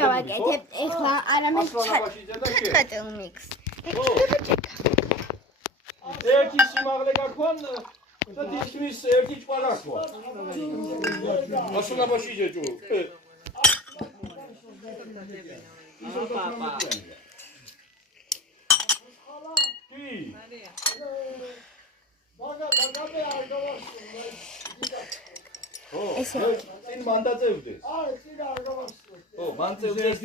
გავაკეთებ ეხლა არამედ ჩატელ მიქს. ერთი სიმაღლე გაქვან და თითქმის ერთი ჭყვა გაქვან. ასულაბაში ჯეჭუ. პაპა. კი. ესე წინ მანდაწევდეს. მან წევდეს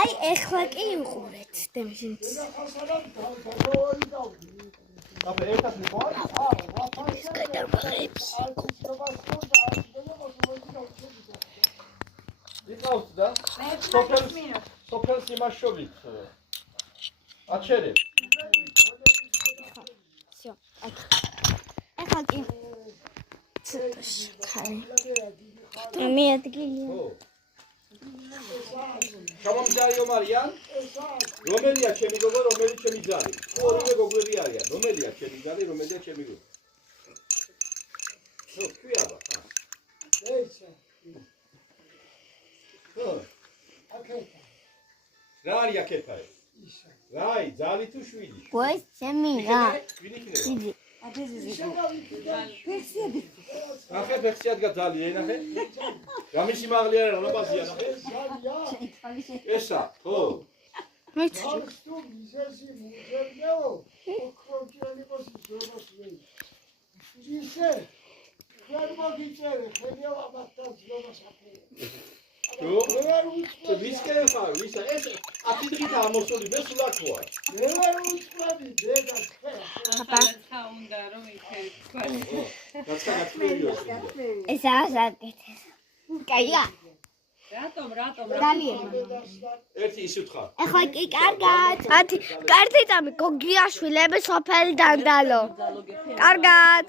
აი ეხლა კი უყურეთ დემჟინც. აბა ერთად მიყვარ? იყავს და სოფელს იმაშობით. აჩერე. всё. ეხლა კი ხარი. მე ადგილია. გამომძალიო მარიან? რომელია ჩემი გოგო, რომელი ჩემი ძალი? ორივე გოგოები არიან. რომელია ჩემი ძალი, რომელია ჩემი გოგო? თქვი აბა. რა არის აქეთა? რა არის, ძალი თუ შვილი? გოის ჩემი რა. ვინ ნახე ფექსიად გაძალი ენახე გამისი მაღლია რა ნაბაზია ნახე ესა ხო მეც ვისკენ ხარ ვისა ეს 10 დღით ამოსული მე სულ აქ ვარ მე ვარ უწყლები დედა პაპა უნდა რომ იქეთ ეს ასაკეთეს კაია რატომ ძალიან ერთი ის უთხარ ეხლა კი კარგად კარტი წამი გოგიაშვილები სოფელი დანდალო კარგად